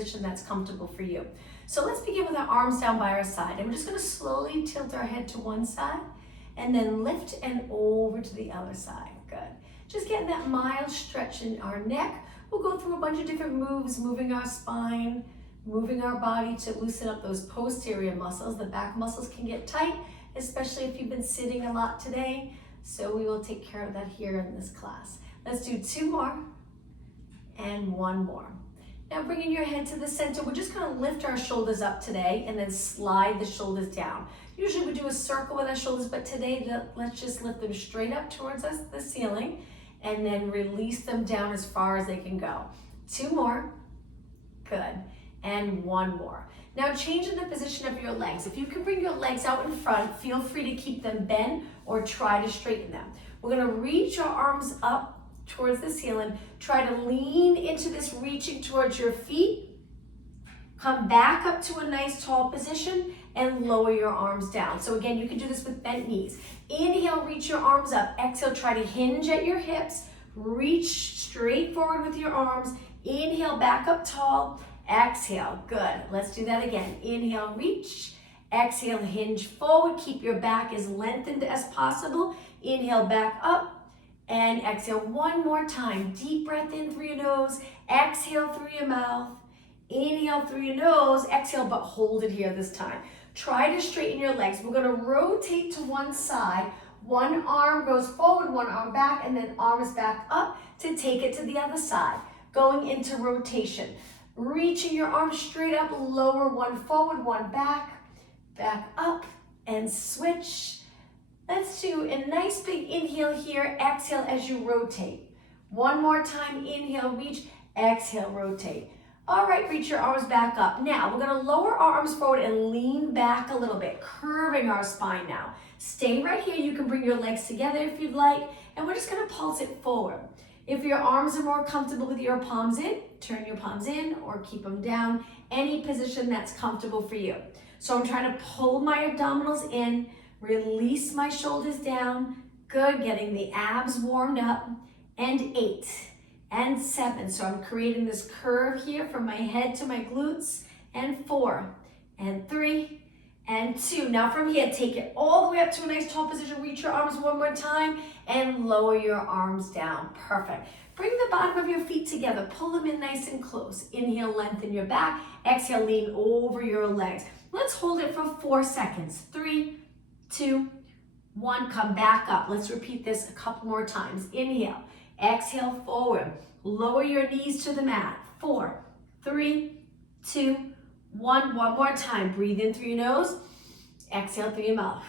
position that's comfortable for you. So let's begin with our arms down by our side. And we're just gonna slowly tilt our head to one side and then lift and over to the other side. Good. Just getting that mild stretch in our neck. We'll go through a bunch of different moves, moving our spine, moving our body to loosen up those posterior muscles. The back muscles can get tight, especially if you've been sitting a lot today. So we will take care of that here in this class. Let's do 2 more and 1 more. Now bringing your head to the center, we're just gonna lift our shoulders up today and then slide the shoulders down. Usually we do a circle with our shoulders, but today let's just lift them straight up towards us, the ceiling, and then release them down as far as they can go. 2 more, good, and 1 more. Now changing the position of your legs. If you can bring your legs out in front, feel free to keep them bent or try to straighten them. We're gonna reach our arms up towards the ceiling. Try to lean into this reaching towards your feet. Come back up to a nice tall position and lower your arms down. So again, you can do this with bent knees. Inhale, reach your arms up. Exhale, try to hinge at your hips. Reach straight forward with your arms. Inhale, back up tall. Exhale, good. Let's do that again. Inhale, reach. Exhale, hinge forward. Keep your back as lengthened as possible. Inhale, back up. And exhale 1 more time. Deep breath in through your nose. Exhale through your mouth. Inhale through your nose. Exhale, but hold it here this time. Try to straighten your legs. We're gonna rotate to one side. One arm goes forward, one arm back, and then arms back up to take it to the other side. Going into rotation. Reaching your arms straight up, lower one forward, one back up, and switch. Let's do a nice big inhale here, exhale as you rotate. 1 more time, inhale, reach, exhale, rotate. All right, reach your arms back up. Now, we're gonna lower our arms forward and lean back a little bit, curving our spine now. Stay right here, you can bring your legs together if you'd like, and we're just gonna pulse it forward. If your arms are more comfortable with your palms in, turn your palms in or keep them down, any position that's comfortable for you. So I'm trying to pull my abdominals in, release my shoulders down. Good, getting the abs warmed up. And 8 and 7. So I'm creating this curve here from my head to my glutes. And 4 and 3 and 2. Now from here, take it all the way up to a nice tall position. Reach your arms 1 more time and lower your arms down. Perfect. Bring the bottom of your feet together. Pull them in nice and close. Inhale, lengthen your back. Exhale, lean over your legs. Let's hold it for 4 seconds. 3, 2, 1, come back up. Let's repeat this a couple more times. Inhale, exhale forward. Lower your knees to the mat. 4, 3, 2, 1. One more time. Breathe in through your nose. Exhale through your mouth.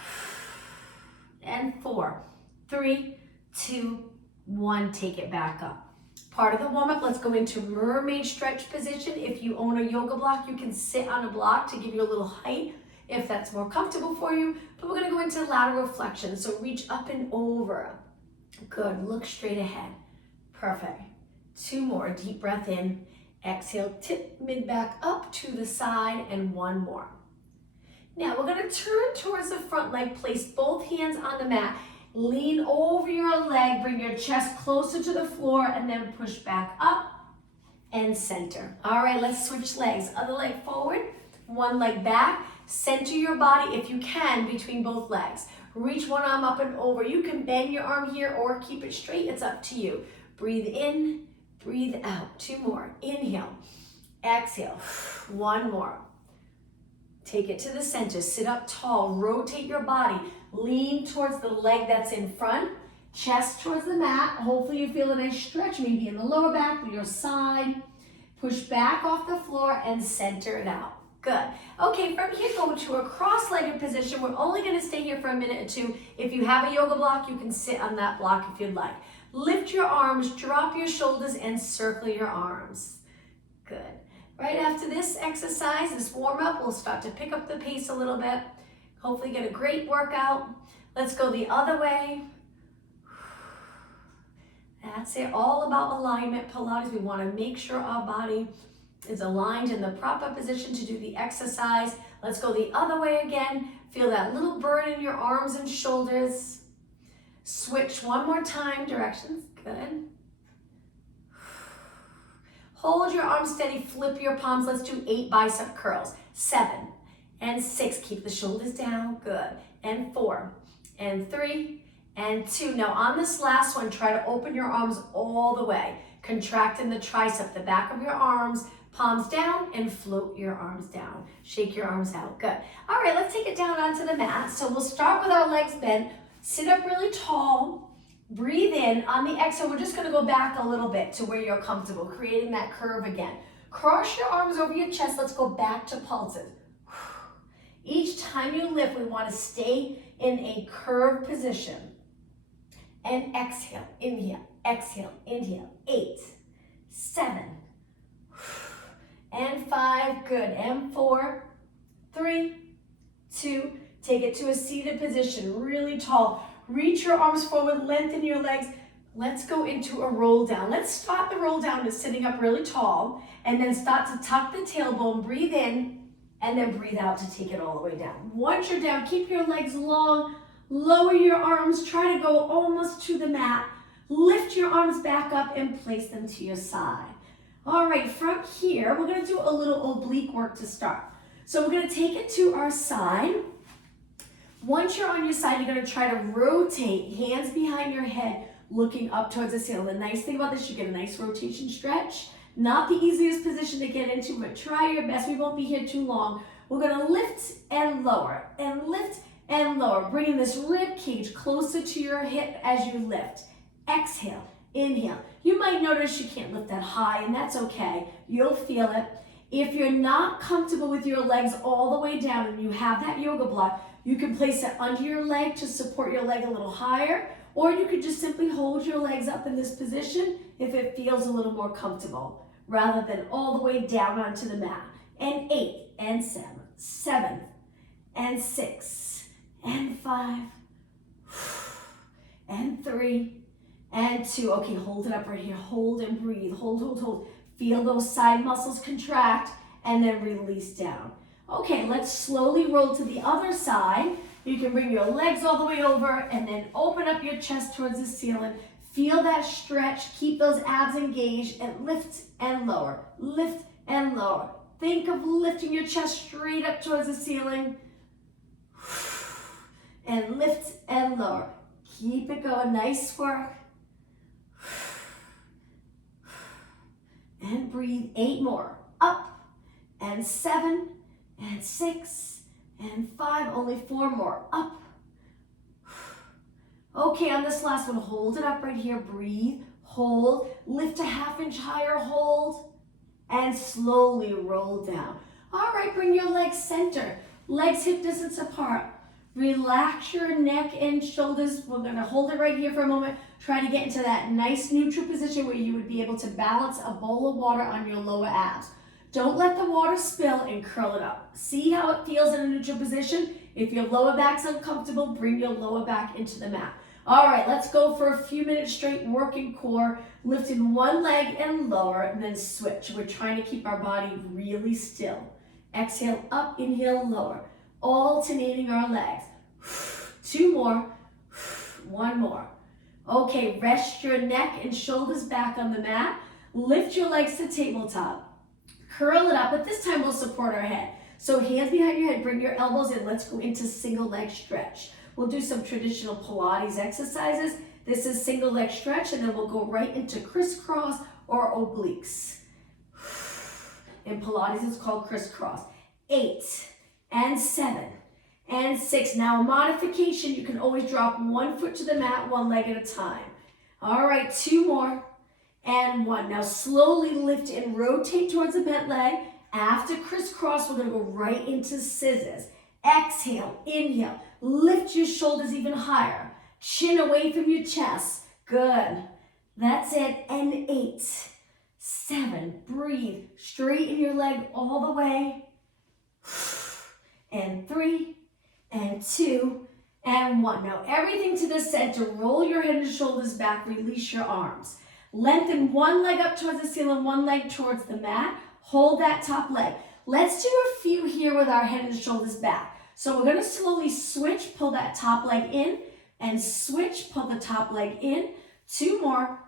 And 4, 3, 2, 1. Take it back up. Part of the warm-up, let's go into mermaid stretch position. If you own a yoga block, you can sit on a block to give you a little height if that's more comfortable for you. But we're gonna go into lateral flexion. So reach up and over. Good, look straight ahead. Perfect. 2 more, deep breath in. Exhale, tip mid back up to the side, and 1 more. Now we're gonna turn towards the front leg, place both hands on the mat. Lean over your leg, bring your chest closer to the floor, and then push back up and center. All right, let's switch legs. Other leg forward, one leg back. Center your body if you can between both legs. Reach one arm up and over. You can bend your arm here or keep it straight. It's up to you. Breathe in, breathe out. 2 more. Inhale, exhale. 1 more. Take it to the center. Sit up tall. Rotate your body. Lean towards the leg that's in front. Chest towards the mat. Hopefully you feel a nice stretch, maybe in the lower back, your side. Push back off the floor and center it out. Good. Okay, from here, go to a cross-legged position. We're only gonna stay here for a minute or 2. If you have a yoga block, you can sit on that block if you'd like. Lift your arms, drop your shoulders, and circle your arms. Good. Right after this exercise, this warm-up, we'll start to pick up the pace a little bit. Hopefully get a great workout. Let's go the other way. That's it, all about alignment. Pilates, we wanna make sure our body is aligned in the proper position to do the exercise. Let's go the other way again. Feel that little burn in your arms and shoulders. Switch one more time, directions, good. Hold your arms steady, flip your palms. Let's do 8 bicep curls. 7 and 6, keep the shoulders down, good. And 4 and 3 and 2. Now on this last one, try to open your arms all the way. Contracting the tricep, the back of your arms, palms down, and float your arms down. Shake your arms out, good. All right, let's take it down onto the mat. So we'll start with our legs bent. Sit up really tall. Breathe in. On the exhale, we're just gonna go back a little bit to where you're comfortable, creating that curve again. Cross your arms over your chest. Let's go back to pulses. Each time you lift, we wanna stay in a curved position. And exhale, inhale, exhale, inhale. 8, 7, and 5, good. And 4, 3, 2, take it to a seated position, really tall. Reach your arms forward, lengthen your legs. Let's go into a roll down. Let's start the roll down to sitting up really tall, and then start to tuck the tailbone, breathe in, and then breathe out to take it all the way down. Once you're down, keep your legs long, lower your arms, try to go almost to the mat. Lift your arms back up and place them to your side. All right, from here, we're gonna do a little oblique work to start. So we're gonna take it to our side. Once you're on your side, you're gonna try to rotate, hands behind your head, looking up towards the ceiling. The nice thing about this, you get a nice rotation stretch. Not the easiest position to get into, but try your best. We won't be here too long. We're gonna lift and lower, and lift and lower, bringing this rib cage closer to your hip as you lift. Exhale, inhale. You might notice you can't lift that high, and that's okay. You'll feel it. If you're not comfortable with your legs all the way down and you have that yoga block, you can place it under your leg to support your leg a little higher, or you could just simply hold your legs up in this position if it feels a little more comfortable, rather than all the way down onto the mat. And 8 and 7 and 6 and 5 and 3 and 2. Okay, hold it up right here. Hold and breathe. Hold, hold, hold. Feel those side muscles contract and then release down. Okay, let's slowly roll to the other side. You can bring your legs all the way over and then open up your chest towards the ceiling. Feel that stretch. Keep those abs engaged and lift and lower. Lift and lower. Think of lifting your chest straight up towards the ceiling. And lift and lower. Keep it going. Nice work. And breathe. 8 more. Up. And 7. And 6. And 5. Only 4 more. Up. Okay, on this last one, hold it up right here. Breathe. Hold. Lift a ½ inch higher. Hold. And slowly roll down. All right, bring your legs center. Legs hip distance apart. Relax your neck and shoulders. We're going to hold it right here for a moment. Try to get into that nice neutral position where you would be able to balance a bowl of water on your lower abs. Don't let the water spill and curl it up. See how it feels in a neutral position? If your lower back's uncomfortable, bring your lower back into the mat. All right, let's go for a few minutes straight, working core, lifting one leg and lower, and then switch. We're trying to keep our body really still. Exhale, up, inhale, lower. Alternating our legs. 2 more. 1 more. Okay, rest your neck and shoulders back on the mat. Lift your legs to tabletop. Curl it up, but this time we'll support our head. So hands behind your head, bring your elbows in. Let's go into single leg stretch. We'll do some traditional Pilates exercises. This is single leg stretch, and then we'll go right into crisscross or obliques. In Pilates, it's called crisscross. 8 and 7 and 6. Now a modification, you can always drop 1 foot to the mat, 1 leg at a time. All right, 2 more and 1. Now slowly lift and rotate towards the bent leg. After crisscross, we're gonna go right into scissors. Exhale, inhale, lift your shoulders even higher. Chin away from your chest. Good. That's it. And 8, 7, breathe. Straighten your leg all the way. And 3, and 2, and 1. Now everything to the center. Roll your head and shoulders back. Release your arms. Lengthen 1 leg up towards the ceiling, 1 leg towards the mat. Hold that top leg. Let's do a few here with our head and shoulders back. So we're going to slowly switch, pull that top leg in, and switch, pull the top leg in. 2 more.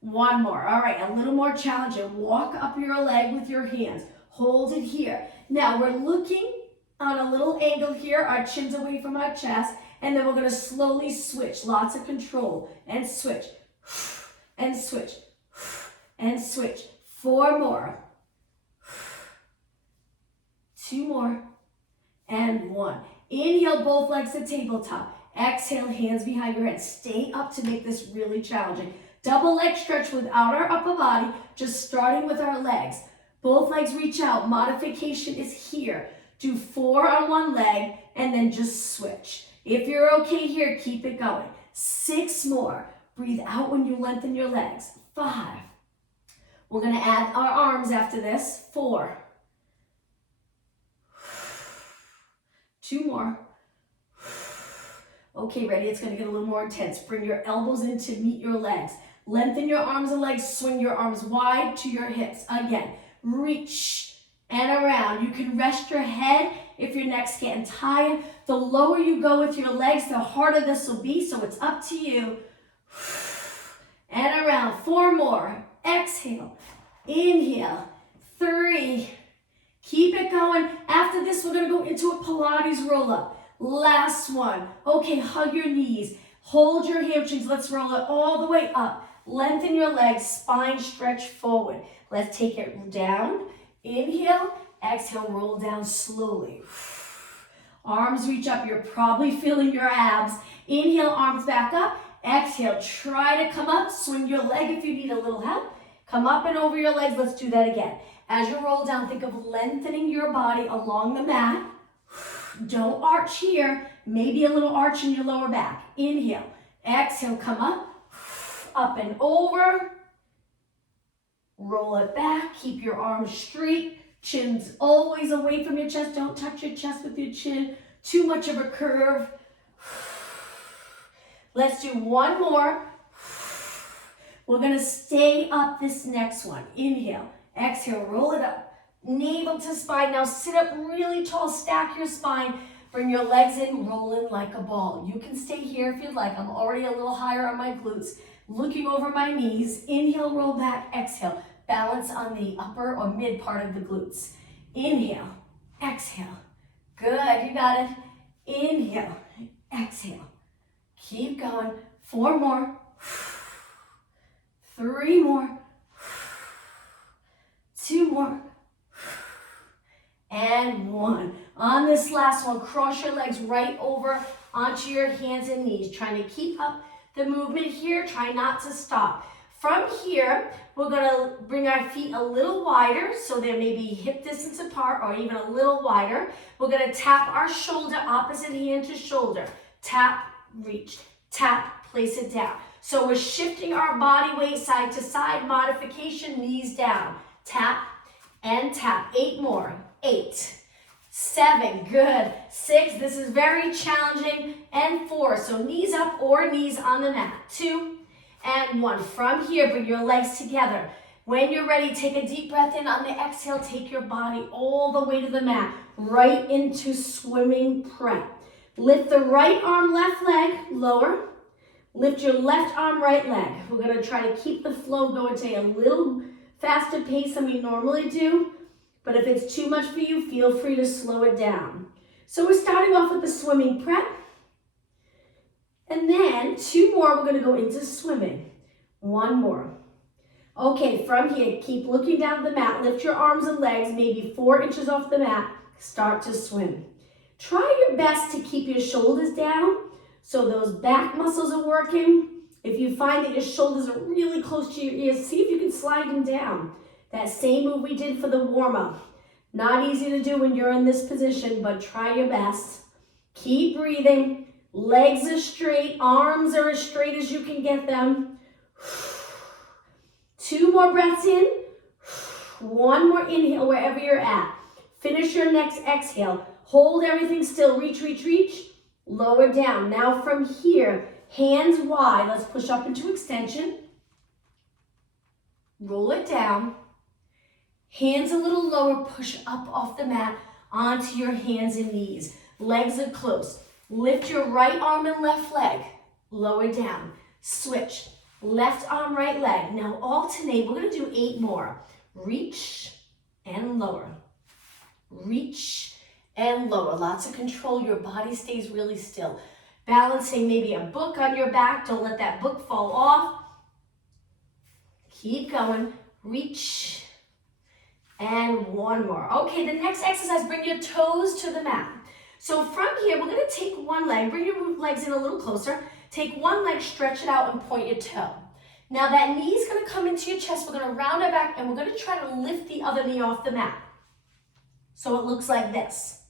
One more. All right, a little more challenging. Walk up your leg with your hands. Hold it here. Now we're looking on a little angle here. Our chin's away from our chest. And then we're going to slowly switch. Lots of control. And switch. And switch. And switch. 4 more. 2 more. And 1. Inhale, both legs to tabletop. Exhale, hands behind your head. Stay up to make this really challenging. Double leg stretch without our upper body, just starting with our legs. Both legs reach out. Modification is here. Do 4 on one leg and then just switch. If you're okay here, keep it going. 6 more. Breathe out when you lengthen your legs. 5. We're going to add our arms after this. 4. 2 more. Okay, ready? It's going to get a little more intense. Bring your elbows in to meet your legs. Lengthen your arms and legs. Swing your arms wide to your hips. Again, reach and around. You can rest your head if your neck's getting tired. The lower you go with your legs, the harder this will be, so it's up to you. And around. 4 more. Exhale. Inhale. 3. Keep it going. After this, we're going to go into a Pilates roll-up. Last one. Okay, hug your knees. Hold your hamstrings. Let's roll it all the way up. Lengthen your legs. Spine stretch forward. Let's take it down. Inhale. Exhale, roll down slowly. Arms reach up. You're probably feeling your abs. Inhale, arms back up. Exhale, try to come up. Swing your leg if you need a little help. Come up and over your legs. Let's do that again. As you roll down, think of lengthening your body along the mat. Don't arch here. Maybe a little arch in your lower back. Inhale. Exhale, come up. Up and over. Roll it back. Keep your arms straight. Chin's always away from your chest. Don't touch your chest with your chin. Too much of a curve. Let's do 1 more. We're going to stay up this next one. Inhale. Exhale. Roll it up. Navel to spine. Now sit up really tall. Stack your spine. Bring your legs in. Roll in like a ball. You can stay here if you'd like. I'm already a little higher on my glutes. Looking over my knees. Inhale. Roll back. Exhale. Balance on the upper or mid part of the glutes. Inhale, exhale. Good, you got it. Inhale, exhale. Keep going. 4 more. 3 more. 2 more. And 1. On this last one, cross your legs right over onto your hands and knees. Trying to keep up the movement here. Try not to stop. From here, we're going to bring our feet a little wider, so they're maybe hip distance apart or even a little wider. We're going to tap our shoulder, opposite hand to shoulder. Tap, reach, tap, place it down. So we're shifting our body weight side to side, modification, knees down. Tap and tap. 8 more. 8, 7, good. 6, this is very challenging. And 4, so knees up or knees on the mat. 2, and 1. From here, bring your legs together. When you're ready, take a deep breath in. On the exhale, take your body all the way to the mat, right into swimming prep. Lift the right arm, left leg, lower. Lift your left arm, right leg. We're going to try to keep the flow going to a little faster pace than we normally do. But if it's too much for you, feel free to slow it down. So we're starting off with the swimming prep. And then 2 more, we're going to go into swimming. 1 more. Okay, from here, keep looking down the mat. Lift your arms and legs, maybe 4 inches off the mat. Start to swim. Try your best to keep your shoulders down so those back muscles are working. If you find that your shoulders are really close to your ears, see if you can slide them down. That same move we did for the warm-up. Not easy to do when you're in this position, but try your best. Keep breathing. Legs are straight, arms are as straight as you can get them. 2 more breaths in. 1 more inhale wherever you're at. Finish your next exhale. Hold everything still. Reach, reach, reach. Lower down. Now from here, hands wide. Let's push up into extension. Roll it down. Hands a little lower. Push up off the mat onto your hands and knees. Legs are close. Lift your right arm and left leg. Lower down. Switch. Left arm, right leg. Now alternate. We're going to do 8 more. Reach and lower. Reach and lower. Lots of control. Your body stays really still. Balancing maybe a book on your back. Don't let that book fall off. Keep going. Reach. And 1 more. Okay, the next exercise, bring your toes to the mat. So from here, we're going to take one leg. Bring your legs in a little closer. Take one leg, stretch it out, and point your toe. Now that knee is going to come into your chest. We're going to round it back, and we're going to try to lift the other knee off the mat. So it looks like this.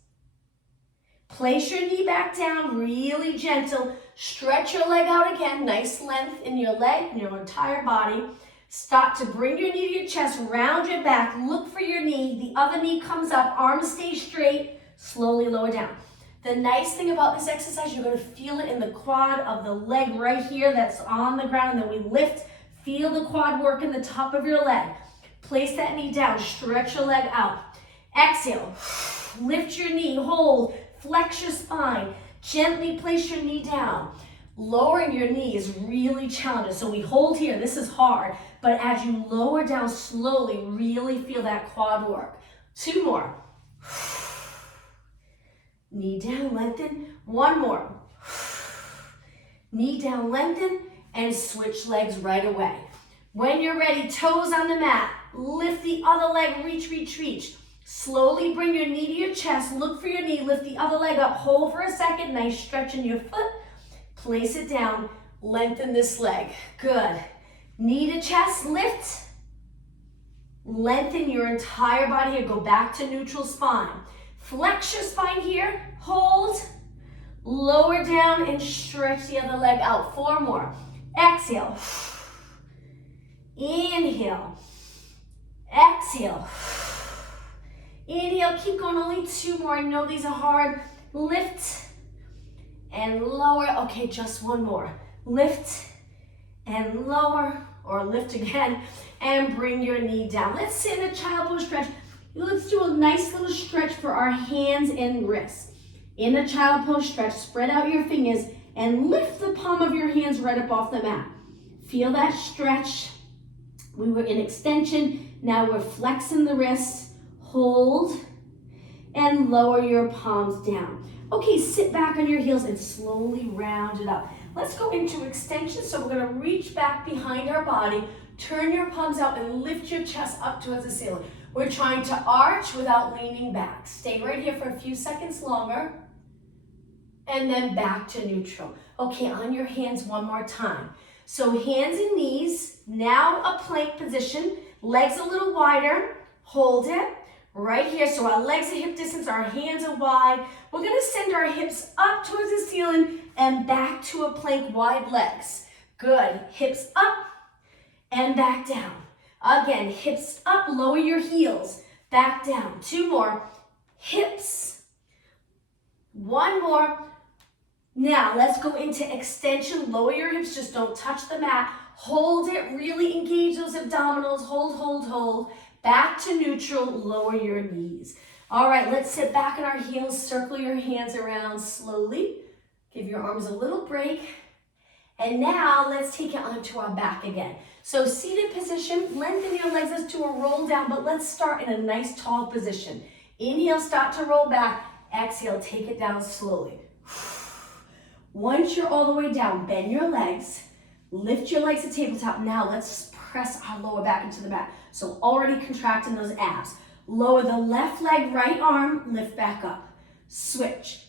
Place your knee back down, really gentle. Stretch your leg out again. Nice length in your leg and your entire body. Start to bring your knee to your chest, round your back. Look for your knee. The other knee comes up, arms stay straight. Slowly lower down. The nice thing about this exercise, you're going to feel it in the quad of the leg right here that's on the ground. And then we lift. Feel the quad work in the top of your leg. Place that knee down. Stretch your leg out. Exhale. Lift your knee. Hold. Flex your spine. Gently place your knee down. Lowering your knee is really challenging. So we hold here. This is hard. But as you lower down slowly, really feel that quad work. 2 more. Knee down, lengthen. 1 more. Knee down, lengthen, and switch legs right away. When you're ready, toes on the mat. Lift the other leg, reach, reach, reach. Slowly bring your knee to your chest. Look for your knee. Lift the other leg up. Hold for a second. Nice stretch in your foot. Place it down. Lengthen this leg. Good. Knee to chest, lift. Lengthen your entire body here. Go back to neutral spine. Flex your spine here. Hold. Lower down and stretch the other leg out. 4 more. Exhale. Inhale. Exhale. Inhale. Keep going. Only 2 more. I know these are hard. Lift and lower. Okay, just 1 more. Lift and lower, or lift again, and bring your knee down. Let's sit in a child pose stretch. Let's do a nice little stretch for our hands and wrists. In a child pose stretch, spread out your fingers and lift the palm of your hands right up off the mat. Feel that stretch. We were in extension. Now we're flexing the wrists. Hold and lower your palms down. Okay, sit back on your heels and slowly round it up. Let's go into extension. So we're going to reach back behind our body, turn your palms out, and lift your chest up towards the ceiling. We're trying to arch without leaning back. Stay right here for a few seconds longer. And then back to neutral. Okay, on your hands 1 more time. So hands and knees, now a plank position. Legs a little wider. Hold it. Right here, so our legs are hip distance, our hands are wide. We're gonna send our hips up towards the ceiling and back to a plank, wide legs. Good, hips up and back down. Again, hips up, lower your heels, back down. 2 more, hips. 1 more. Now, let's go into extension, lower your hips, just don't touch the mat. Hold it, really engage those abdominals, hold, hold, hold. Back to neutral, lower your knees. All right, let's sit back on our heels, circle your hands around slowly. Give your arms a little break. And now let's take it onto our back again. So seated position, lengthen your legs as to a roll down, but let's start in a nice tall position. Inhale, start to roll back. Exhale, take it down slowly. Once you're all the way down, bend your legs, lift your legs to tabletop. Now let's press our lower back into the mat. So already contracting those abs. Lower the left leg, right arm, lift back up. Switch.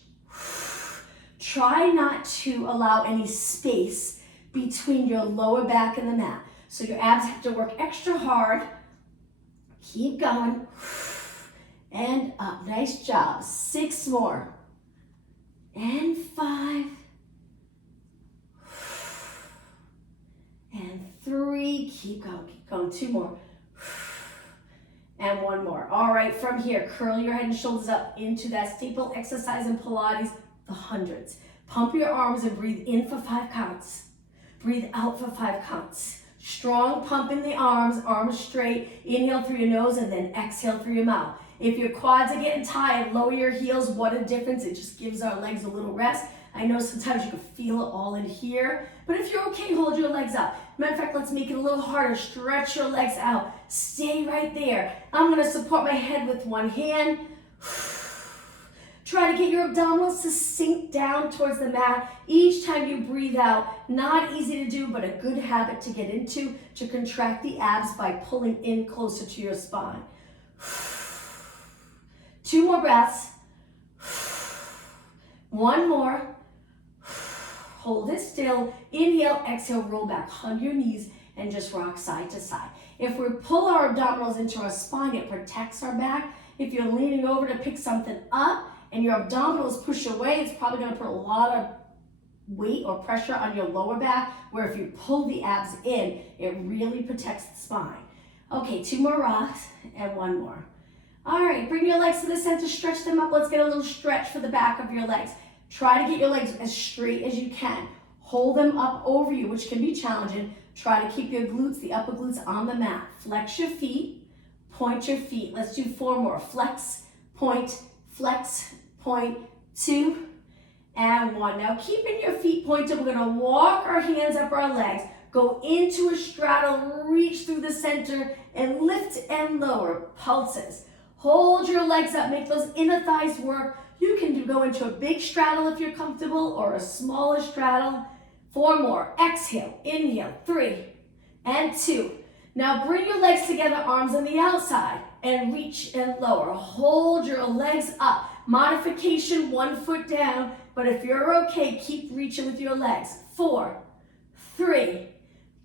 Try not to allow any space between your lower back and the mat. So your abs have to work extra hard. Keep going. And up. Nice job. 6 more. And 5. And 3. Keep going. Keep going. 2 more. And 1 more. All right, from here, curl your head and shoulders up into that staple exercise in Pilates, the hundreds. Pump your arms and breathe in for 5 counts. Breathe out for 5 counts. Strong pump in the arms straight. Inhale through your nose and then exhale through your mouth. If your quads are getting tired, lower your heels. What a difference. It just gives our legs a little rest. I know sometimes you can feel it all in here, but if you're okay, hold your legs up. Matter of fact, let's make it a little harder. Stretch your legs out. Stay right there. I'm gonna support my head with one hand. Try to get your abdominals to sink down towards the mat each time you breathe out. Not easy to do, but a good habit to get into to contract the abs by pulling in closer to your spine. 2 more breaths. 1 more. Hold it still. Inhale, exhale, roll back. Hug your knees and just rock side to side. If we pull our abdominals into our spine, it protects our back. If you're leaning over to pick something up and your abdominals push away, it's probably going to put a lot of weight or pressure on your lower back, where if you pull the abs in, it really protects the spine. Okay, 2 more rocks and 1 more. All right, bring your legs to the center, stretch them up. Let's get a little stretch for the back of your legs. Try to get your legs as straight as you can. Hold them up over you, which can be challenging. Try to keep your glutes, the upper glutes, on the mat. Flex your feet, point your feet. Let's do 4 more. Flex, point, 2, and 1. Now keeping your feet pointed, we're gonna walk our hands up our legs, go into a straddle, reach through the center, and lift and lower, pulses. Hold your legs up, make those inner thighs work. You can go into a big straddle if you're comfortable, or a smaller straddle. 4 more. Exhale, inhale, 3 and 2. Now bring your legs together, arms on the outside, and reach and lower. Hold your legs up. Modification, 1 foot down, but if you're okay, keep reaching with your legs. 4, 3,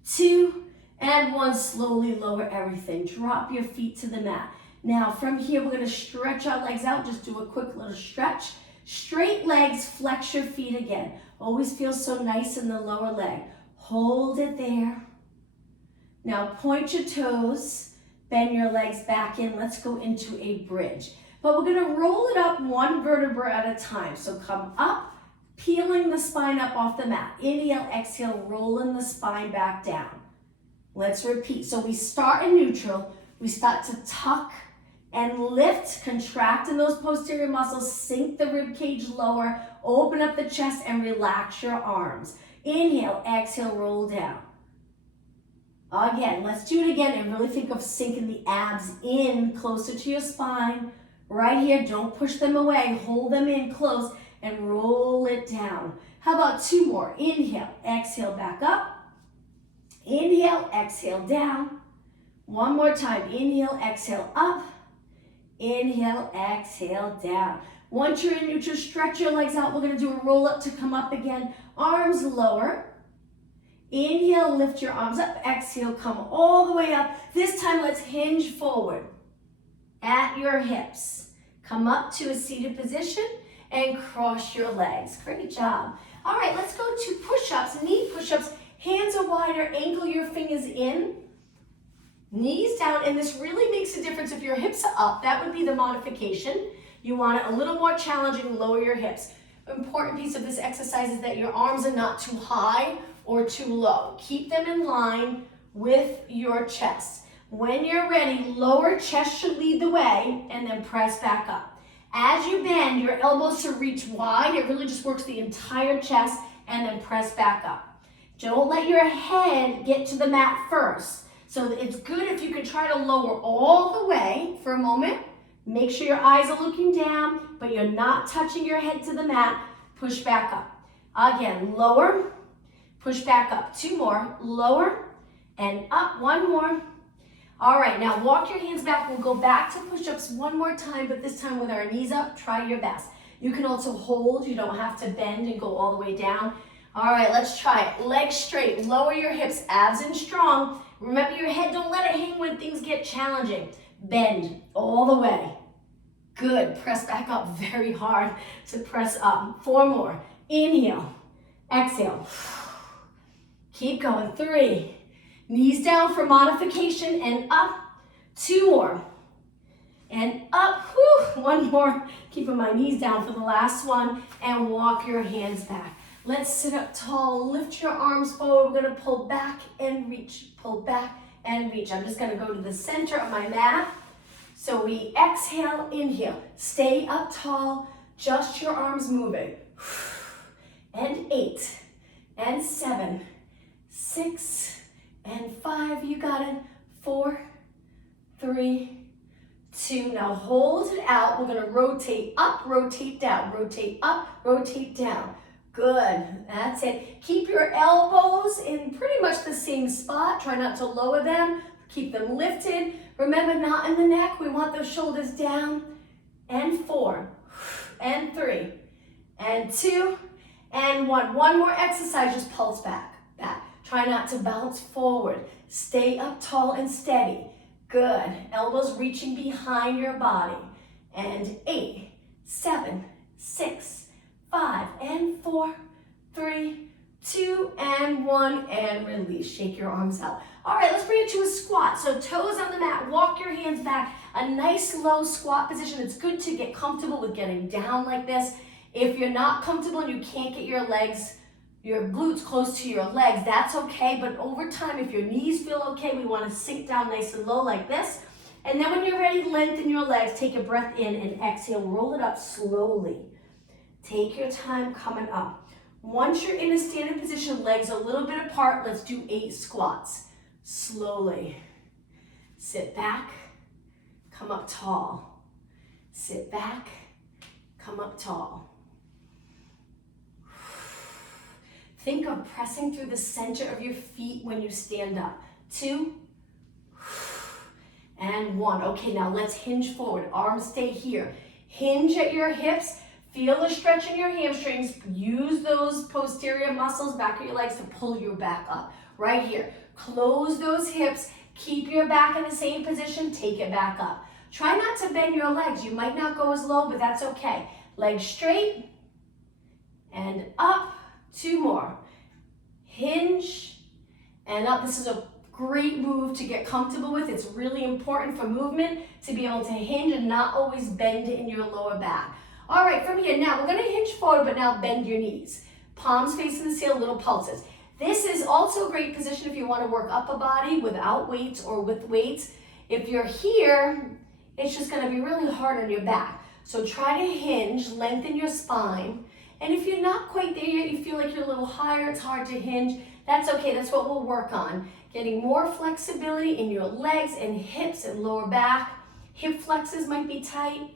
2, and 1. Slowly lower everything. Drop your feet to the mat. Now from here, we're gonna stretch our legs out. Just do a quick little stretch. Straight legs, flex your feet again. Always feels so nice in the lower leg. Hold it there. Now point your toes, bend your legs back in. Let's go into a bridge. But we're gonna roll it up 1 vertebra at a time. So come up, peeling the spine up off the mat. Inhale, exhale, rolling the spine back down. Let's repeat. So we start in neutral. We start to tuck and lift, contract in those posterior muscles, sink the rib cage lower, open up the chest, and relax your arms. Inhale, exhale, roll down. Again, let's do it again, and really think of sinking the abs in closer to your spine. Right here, don't push them away, hold them in close, and roll it down. How about 2 more? Inhale, exhale, back up. Inhale, exhale, down. 1 more time. Inhale, exhale, up. Inhale, exhale, down. Once you're in neutral, stretch your legs out. We're gonna do a roll up to come up again. Arms lower. Inhale, lift your arms up. Exhale, come all the way up. This time, let's hinge forward at your hips. Come up to a seated position and cross your legs. Great job. All right, let's go to push-ups, knee push-ups. Hands are wider, ankle your fingers in. Knees down, and this really makes a difference if your hips are up. That would be the modification. You want it a little more challenging, lower your hips. Important piece of this exercise is that your arms are not too high or too low. Keep them in line with your chest. When you're ready, lower chest should lead the way, and then press back up. As you bend, your elbows should reach wide. It really just works the entire chest, and then press back up. Don't let your head get to the mat first. So it's good if you can try to lower all the way for a moment. Make sure your eyes are looking down, but you're not touching your head to the mat. Push back up. Again, lower, push back up. 2 more, lower, and up. 1 more. All right, now walk your hands back. We'll go back to push-ups 1 more time, but this time with our knees up. Try your best. You can also hold. You don't have to bend and go all the way down. All right, let's try it. Legs straight, lower your hips, abs in strong. Remember your head, don't let it hang when things get challenging. Bend all the way. Good, press back up very hard to press up. 4 more, inhale, exhale. Keep going, 3. Knees down for modification and up. 2 more, and up. 1 more, keeping my knees down for the last one, and walk your hands back. Let's sit up tall, lift your arms forward. We're gonna pull back and reach, pull back and reach. I'm just gonna go to the center of my mat. So we exhale, inhale, stay up tall, just your arms moving. And 8, and 7, 6, and 5. You got it. 4, 3, 2. Now hold it out. We're going to rotate up, rotate down, rotate up, rotate down. Good. That's it. Keep your elbows in pretty much the same spot. Try not to lower them. Keep them lifted. Remember, not in the neck. We want those shoulders down. And 4, and 3, and 2, and 1. One more exercise. Just pulse back. Try not to bounce forward. Stay up tall and steady. Good. Elbows reaching behind your body. And 8, 7, 6, 5, and 4, 3, 2, and 1, and release. Shake your arms out. All right, let's bring it to a squat. So toes on the mat, walk your hands back. A nice low squat position. It's good to get comfortable with getting down like this. If you're not comfortable and you can't get your glutes close to your legs, that's okay. But over time, if your knees feel okay, we want to sink down nice and low like this. And then when you're ready, lengthen your legs. Take a breath in and exhale. Roll it up slowly. Take your time coming up. Once you're in a standing position, legs a little bit apart, let's do 8 squats. Slowly. Sit back, come up tall. Sit back, come up tall. Think of pressing through the center of your feet when you stand up. 2, and 1. Okay, now let's hinge forward. Arms stay here. Hinge at your hips. Feel the stretch in your hamstrings. Use those posterior muscles back of your legs to pull your back up. Right here. Close those hips. Keep your back in the same position. Take it back up. Try not to bend your legs. You might not go as low, but that's okay. Legs straight and up. 2 more. Hinge and up. This is a great move to get comfortable with. It's really important for movement to be able to hinge and not always bend in your lower back. All right, from here, now we're going to hinge forward, but now bend your knees. Palms facing the ceiling, little pulses. This is also a great position if you want to work upper body without weights or with weights. If you're here, it's just going to be really hard on your back. So try to hinge, lengthen your spine. And if you're not quite there yet, you feel like you're a little higher, it's hard to hinge, that's okay, that's what we'll work on. Getting more flexibility in your legs and hips and lower back. Hip flexors might be tight.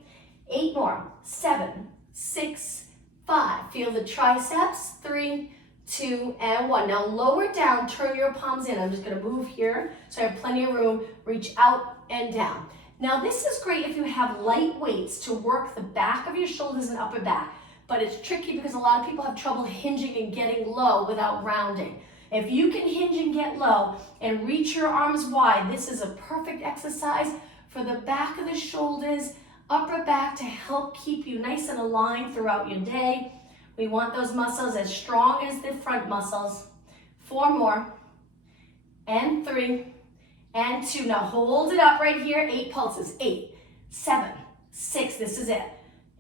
8 more. 7, 6, 5. Feel the triceps. 3, 2, and 1. Now lower down, turn your palms in. I'm just going to move here so I have plenty of room. Reach out and down. Now this is great if you have light weights to work the back of your shoulders and upper back. But it's tricky because a lot of people have trouble hinging and getting low without rounding. If you can hinge and get low and reach your arms wide, this is a perfect exercise for the back of the shoulders, upper back to help keep you nice and aligned throughout your day. We want those muscles as strong as the front muscles. 4 more, and 3, and 2. Now hold it up right here, 8 pulses. 8, 7, 6, this is it.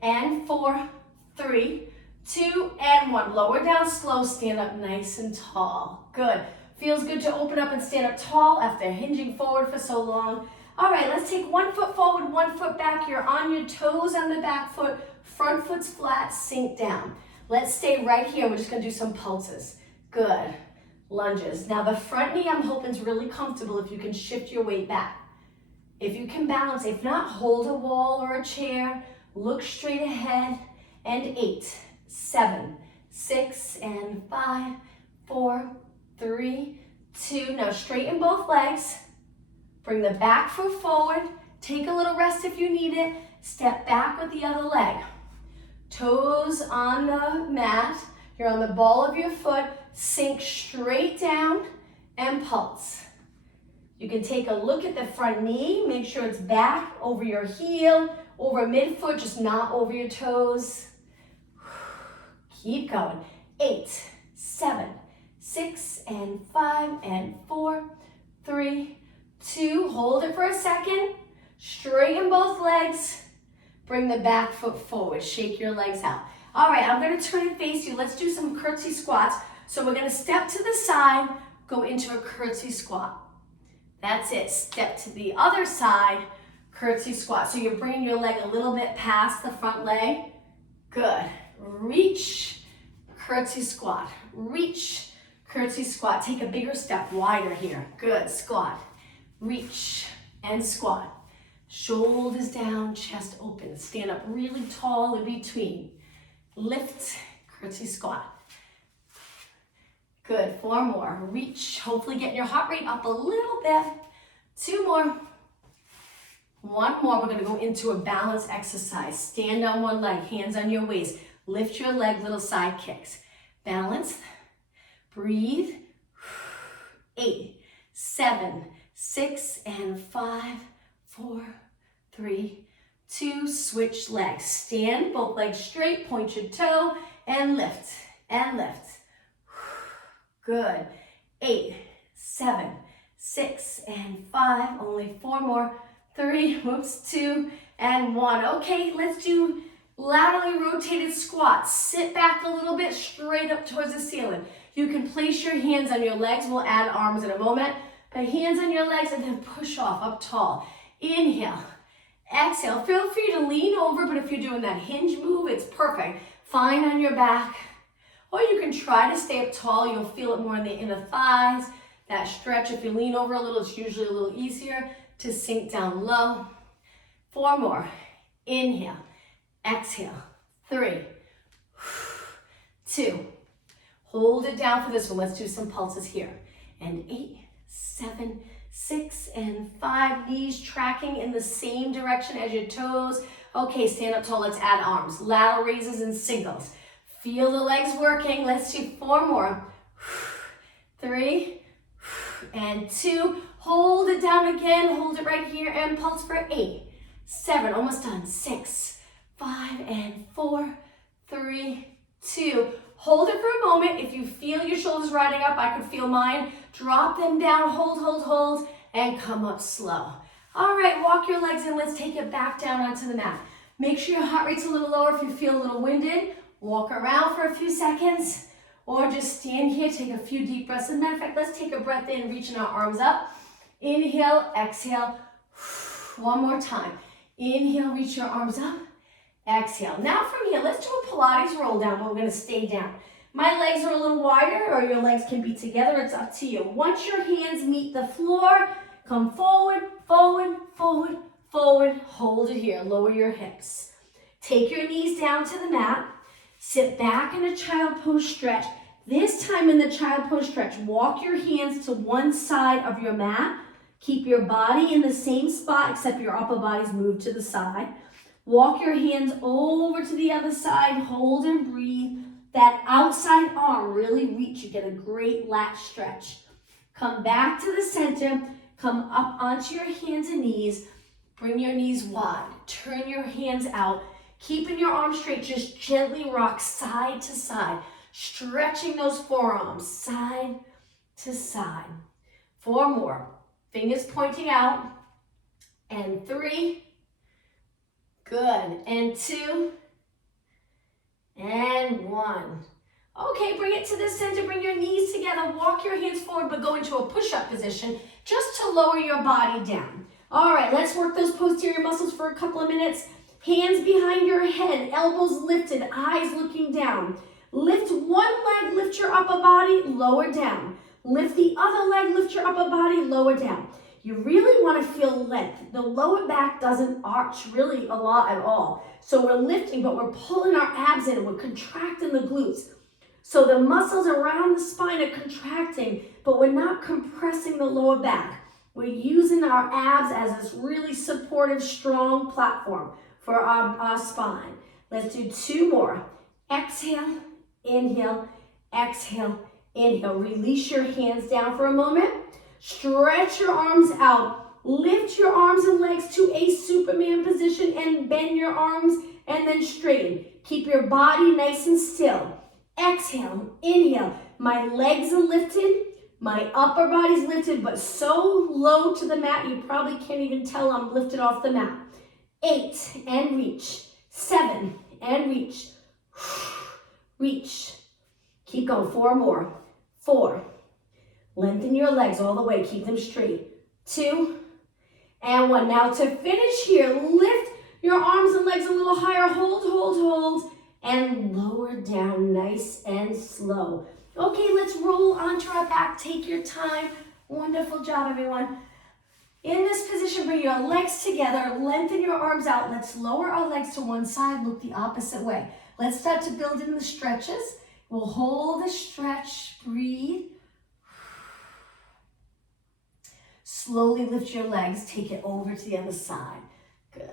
And 4, 3, 2, and 1. Lower down slow, stand up nice and tall. Good. Feels good to open up and stand up tall after hinging forward for so long. All right, let's take 1 foot forward, 1 foot back. You're on your toes on the back foot. Front foot's flat, sink down. Let's stay right here. We're just gonna do some pulses. Good. Lunges. Now the front knee I'm hoping is really comfortable if you can shift your weight back. If you can balance, if not, hold a wall or a chair. Look straight ahead. And 8, 7, 6, and 5, 4, 3, 2. Now straighten both legs. Bring the back foot forward. Take a little rest if you need it. Step back with the other leg. Toes on the mat. You're on the ball of your foot. Sink straight down and pulse. You can take a look at the front knee. Make sure it's back over your heel, over midfoot, just not over your toes. Keep going. 8, 7, 6, and 5, and 4, 3, 2. Hold it for a second. Straighten both legs. Bring the back foot forward. Shake your legs out. All right, I'm going to turn and face you. Let's do some curtsy squats. So we're going to step to the side, go into a curtsy squat. That's it. Step to the other side, curtsy squat. So you're bringing your leg a little bit past the front leg. Good. Reach, curtsy squat. Reach, curtsy squat. Take a bigger step, wider here. Good, squat, reach, and squat. Shoulders down, chest open. Stand up really tall in between. Lift, curtsy squat. Good, 4 more. Reach, hopefully getting your heart rate up a little bit. 2 more. 1 more, we're gonna go into a balance exercise. Stand on one leg, hands on your waist. Lift your leg, little side kicks. Balance, breathe. 8, 7, 6, and 5, 4, 3, 2, switch legs. Stand, both legs straight, point your toe, and lift, and lift. Good. 8, 7, 6, and 5, only 4 more. 3, whoops, 2, and 1. Okay, let's do laterally rotated squats. Sit back a little bit, straight up towards the ceiling. You can place your hands on your legs. We'll add arms in a moment. But hands on your legs and then push off up tall. Inhale, exhale. Feel free to lean over, but if you're doing that hinge move, it's perfect. Fine on your back. Or you can try to stay up tall. You'll feel it more in the inner thighs. That stretch, if you lean over a little, it's usually a little easier to sink down low. 4 more. Inhale, exhale. 3, 2. Hold it down for this one. Let's do some pulses here. And 8, 7, 6, and 5. Knees tracking in the same direction as your toes. Okay, stand up tall. Let's add arms. Lateral raises and singles. Feel the legs working. Let's do 4 more. 3, and 2. Hold it down again. Hold it right here and pulse for 8, 7, almost done. 6, 5, and 4, 3, 2. Hold it for a moment. If you feel your shoulders riding up, I could feel mine. Drop them down, hold, hold, hold, and come up slow. All right, walk your legs in. Let's take it back down onto the mat. Make sure your heart rate's a little lower if you feel a little winded. Walk around for a few seconds, or just stand here, take a few deep breaths. As a matter of fact, let's take a breath in, reaching our arms up. Inhale, exhale. 1 more time. Inhale, reach your arms up. Exhale. Now from here, let's do a Pilates roll down, but we're gonna stay down. My legs are a little wider, or your legs can be together, it's up to you. Once your hands meet the floor, come forward, forward, forward, forward. Hold it here, lower your hips. Take your knees down to the mat. Sit back in a child pose stretch. This time in the child pose stretch, walk your hands to one side of your mat. Keep your body in the same spot, except your upper body's moved to the side. Walk your hands over to the other side, hold and breathe. That outside arm, really reach, you get a great lat stretch. Come back to the center, come up onto your hands and knees. Bring your knees wide, turn your hands out. Keeping your arms straight, just gently rock side to side, stretching those forearms side to side. 4 more, fingers pointing out, and 3, good, and 2, and 1. Okay, bring it to the center, bring your knees together, walk your hands forward, but go into a push-up position just to lower your body down. All right, let's work those posterior muscles for a couple of minutes. Hands behind your head, elbows lifted, eyes looking down. Lift one leg, lift your upper body, lower down. Lift the other leg, lift your upper body, lower down. You really want to feel length. The lower back doesn't arch really a lot at all. So we're lifting, but we're pulling our abs in and we're contracting the glutes. So the muscles around the spine are contracting, but we're not compressing the lower back. We're using our abs as this really supportive, strong platform for our spine. Let's do 2 more. Exhale, inhale, exhale, inhale. Release your hands down for a moment. Stretch your arms out. Lift your arms and legs to a Superman position and bend your arms and then straighten. Keep your body nice and still. Exhale, inhale. My legs are lifted. My upper body's lifted, but so low to the mat, you probably can't even tell I'm lifted off the mat. 8, and reach. 7, and reach. Reach. Keep going. 4 more. 4. Lengthen your legs all the way. Keep them straight. 2, and 1. Now to finish here, lift your arms and legs a little higher. Hold, hold, hold, and lower down nice and slow. Okay, let's roll onto our back. Take your time. Wonderful job, everyone. In this position, bring your legs together, lengthen your arms out. Let's lower our legs to one side, look the opposite way. Let's start to build in the stretches. We'll hold the stretch, breathe. Slowly lift your legs, take it over to the other side. Good.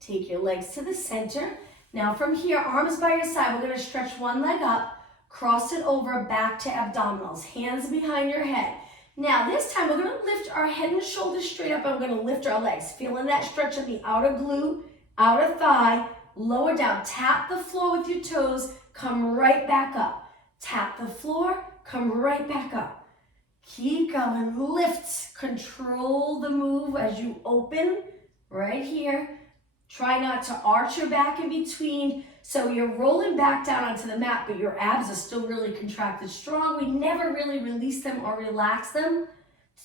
Take your legs to the center. Now from here, arms by your side, we're going to stretch one leg up, cross it over, back to abdominals, hands behind your head. Now this time we're going to lift our head and shoulders straight up and we're going to lift our legs. Feeling that stretch in the outer glute, outer thigh, lower down. Tap the floor with your toes, come right back up. Tap the floor, come right back up. Keep going, lift, control the move as you open right here. Try not to arch your back in between. So you're rolling back down onto the mat, but your abs are still really contracted strong. We never really release them or relax them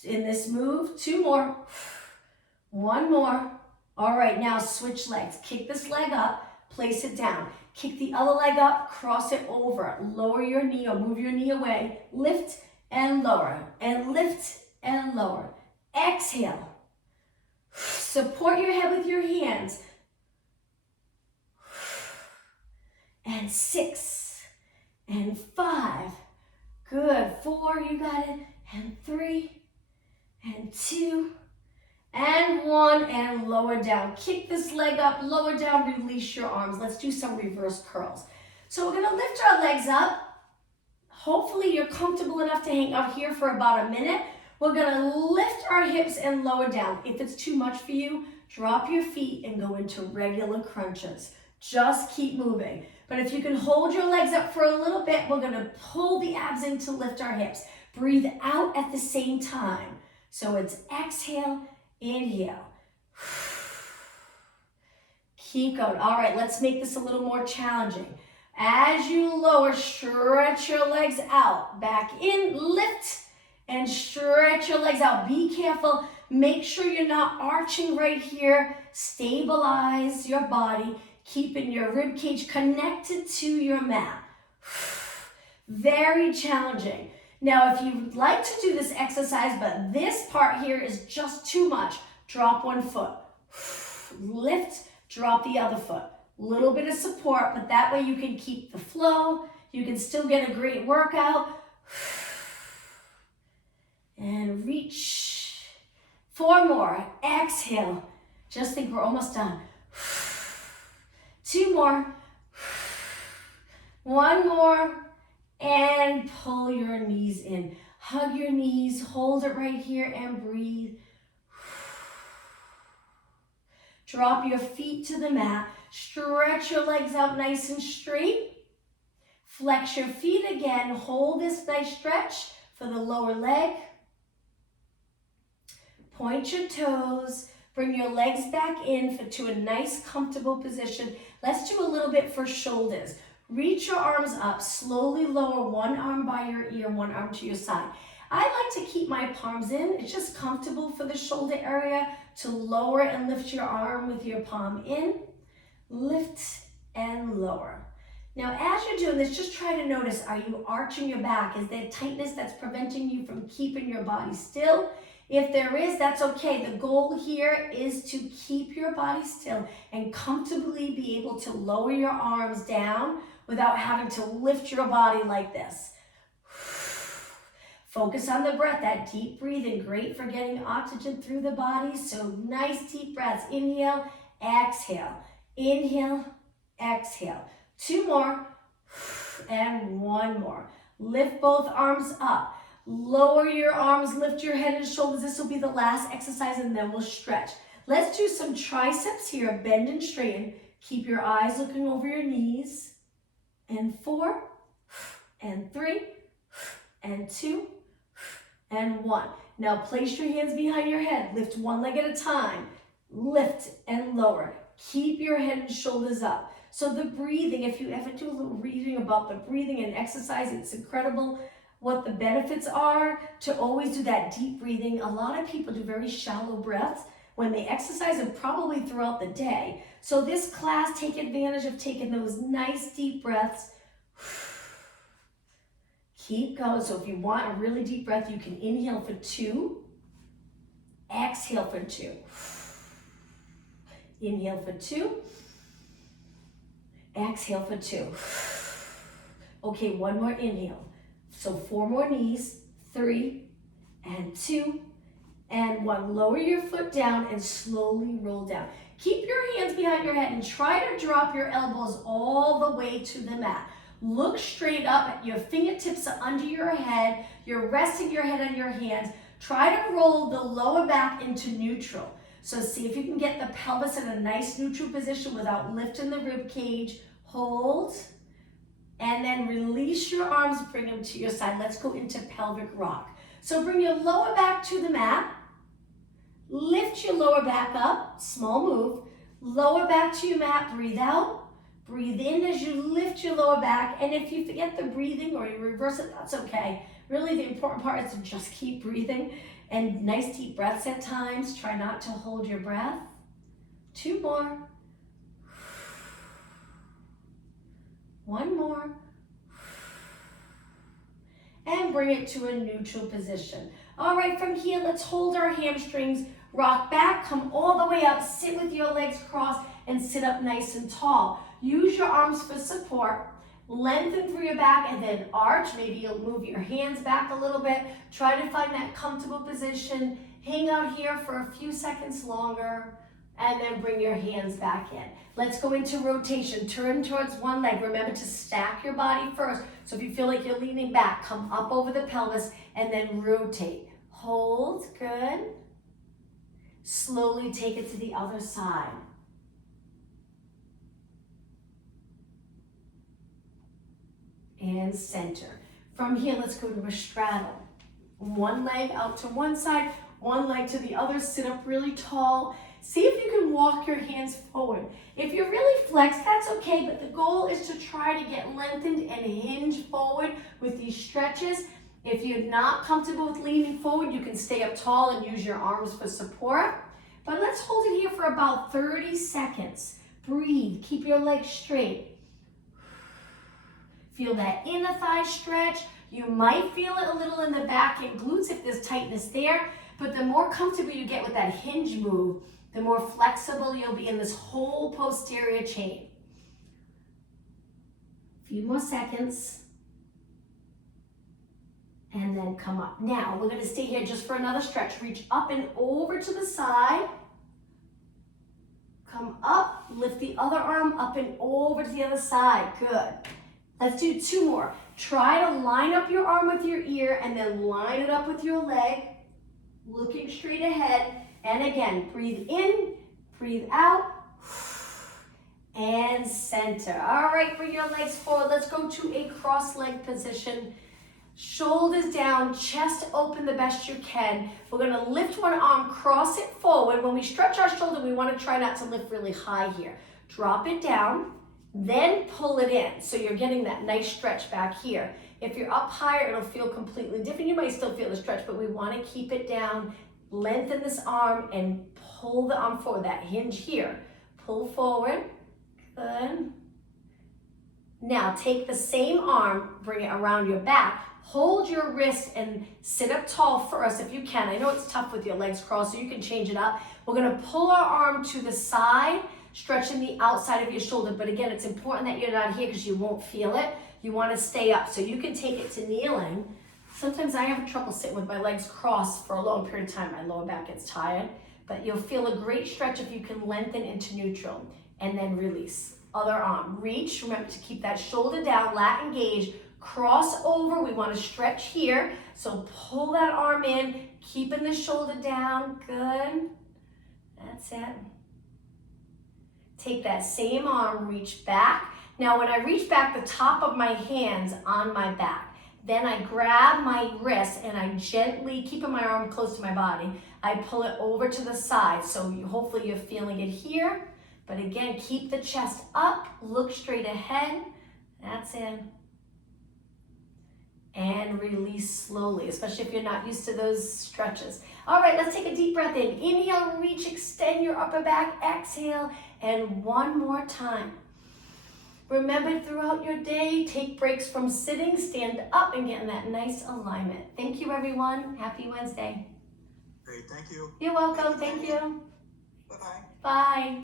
in this move. 2 more. 1 more. All right, now switch legs. Kick this leg up, place it down. Kick the other leg up, cross it over. Lower your knee or move your knee away. Lift and lower, and lift and lower. Exhale. Support your head with your hands. And 6, and 5, good, 4, you got it, and 3, and 2, and 1, and lower down. Kick this leg up, lower down, release your arms. Let's do some reverse curls. So we're gonna lift our legs up. Hopefully you're comfortable enough to hang out here for about a minute. We're gonna lift our hips and lower down. If it's too much for you, drop your feet and go into regular crunches. Just keep moving. But if you can hold your legs up for a little bit, we're gonna pull the abs in to lift our hips. Breathe out at the same time. So it's exhale, inhale. Keep going. All right, let's make this a little more challenging. As you lower, stretch your legs out. Back in, lift, and stretch your legs out. Be careful. Make sure you're not arching right here. Stabilize your body. Keeping your rib cage connected to your mat. Very challenging. Now, if you'd like to do this exercise, but this part here is just too much, drop one foot. Lift, drop the other foot. Little bit of support, but that way you can keep the flow. You can still get a great workout. And reach. 4 more. Exhale. Just think we're almost done. 2 more. 1 more. And pull your knees in. Hug your knees. Hold it right here and breathe. Drop your feet to the mat. Stretch your legs out nice and straight. Flex your feet again. Hold this nice stretch for the lower leg. Point your toes. Bring your legs back in to a nice, comfortable position. Let's do a little bit for shoulders. Reach your arms up. Slowly lower one arm by your ear, one arm to your side. I like to keep my palms in. It's just comfortable for the shoulder area to lower and lift your arm with your palm in. Lift and lower. Now, as you're doing this, just try to notice, are you arching your back? Is there tightness that's preventing you from keeping your body still? If there is, that's okay. The goal here is to keep your body still and comfortably be able to lower your arms down without having to lift your body like this. Focus on the breath, that deep breathing, great for getting oxygen through the body. So nice deep breaths. Inhale, exhale. Inhale, exhale. 2 more and 1 more. Lift both arms up. Lower your arms, lift your head and shoulders. This will be the last exercise and then we'll stretch. Let's do some triceps here. Bend and straighten. Keep your eyes looking over your knees. And 4, and 3, and 2, and 1. Now place your hands behind your head. Lift one leg at a time. Lift and lower. Keep your head and shoulders up. So the breathing, if you ever do a little reading about the breathing and exercise, it's incredible what the benefits are to always do that deep breathing. A lot of people do very shallow breaths, when they exercise and probably throughout the day. So this class, take advantage of taking those nice deep breaths. Keep going. So if you want a really deep breath, you can inhale for 2. Exhale for 2. Inhale for 2. Exhale for 2. Okay, one more inhale. So 4 more knees. 3 and 2 and 1. Lower your foot down and slowly roll down. Keep your hands behind your head and try to drop your elbows all the way to the mat. Look straight up. Your fingertips are under your head. You're resting your head on your hands. Try to roll the lower back into neutral. So see if you can get the pelvis in a nice neutral position without lifting the rib cage. Hold. And then release your arms, bring them to your side. Let's go into pelvic rock. So bring your lower back to the mat. Lift your lower back up, small move. Lower back to your mat, breathe out. Breathe in as you lift your lower back. And if you forget the breathing or you reverse it, that's okay. Really the important part is to just keep breathing. And nice deep breaths at times. Try not to hold your breath. 2 more. 1 more. And bring it to a neutral position. All right, from here, let's hold our hamstrings, rock back, come all the way up, sit with your legs crossed, and sit up nice and tall. Use your arms for support, lengthen through your back, and then arch. Maybe you'll move your hands back a little bit. Try to find that comfortable position. Hang out here for a few seconds longer, and then bring your hands back in. Let's go into rotation. Turn towards one leg. Remember to stack your body first. So if you feel like you're leaning back, come up over the pelvis and then rotate. Hold, good. Slowly take it to the other side. And center. From here, let's go to a straddle. One leg out to one side, one leg to the other. Sit up really tall. See if you can walk your hands forward. If you're really flexed, that's okay, but the goal is to try to get lengthened and hinge forward with these stretches. If you're not comfortable with leaning forward, you can stay up tall and use your arms for support. But let's hold it here for about 30 seconds. Breathe, keep your legs straight. Feel that inner thigh stretch. You might feel it a little in the back and glutes if there's tightness there, but the more comfortable you get with that hinge move, the more flexible you'll be in this whole posterior chain. A few more seconds. And then come up. Now, we're going to stay here just for another stretch. Reach up and over to the side. Come up, lift the other arm up and over to the other side. Good. Let's do 2 more. Try to line up your arm with your ear and then line it up with your leg. Looking straight ahead. And again, breathe in, breathe out, and center. All right, bring your legs forward. Let's go to a cross-leg position. Shoulders down, chest open the best you can. We're gonna lift one arm, cross it forward. When we stretch our shoulder, we wanna try not to lift really high here. Drop it down, then pull it in. So you're getting that nice stretch back here. If you're up higher, it'll feel completely different. You might still feel the stretch, but we wanna keep it down. Lengthen this arm and pull the arm forward, that hinge here. Pull forward, good. Now take the same arm, bring it around your back, hold your wrist and sit up tall first if you can. I know it's tough with your legs crossed, so you can change it up. We're gonna pull our arm to the side, stretching the outside of your shoulder, but again, it's important that you're not here because you won't feel it. You wanna stay up, so you can take it to kneeling. Sometimes I have trouble sitting with my legs crossed for a long period of time. My lower back gets tired, but you'll feel a great stretch if you can lengthen into neutral and then release. Other arm, reach, remember to keep that shoulder down, lat engaged, cross over, we want to stretch here. So pull that arm in, keeping the shoulder down, good. That's it. Take that same arm, reach back. Now when I reach back, the top of my hand's on my back. Then I grab my wrist and I gently, keeping my arm close to my body, I pull it over to the side. So hopefully you're feeling it here. But again, keep the chest up, look straight ahead. That's it. and release slowly, especially if you're not used to those stretches. All right, let's take a deep breath in. Inhale, reach, extend your upper back. Exhale, and one more time. Remember throughout your day, take breaks from sitting, stand up, and get in that nice alignment. Thank you, everyone. Happy Wednesday. Great, thank you. You're welcome. Thank you. Bye-bye. Bye.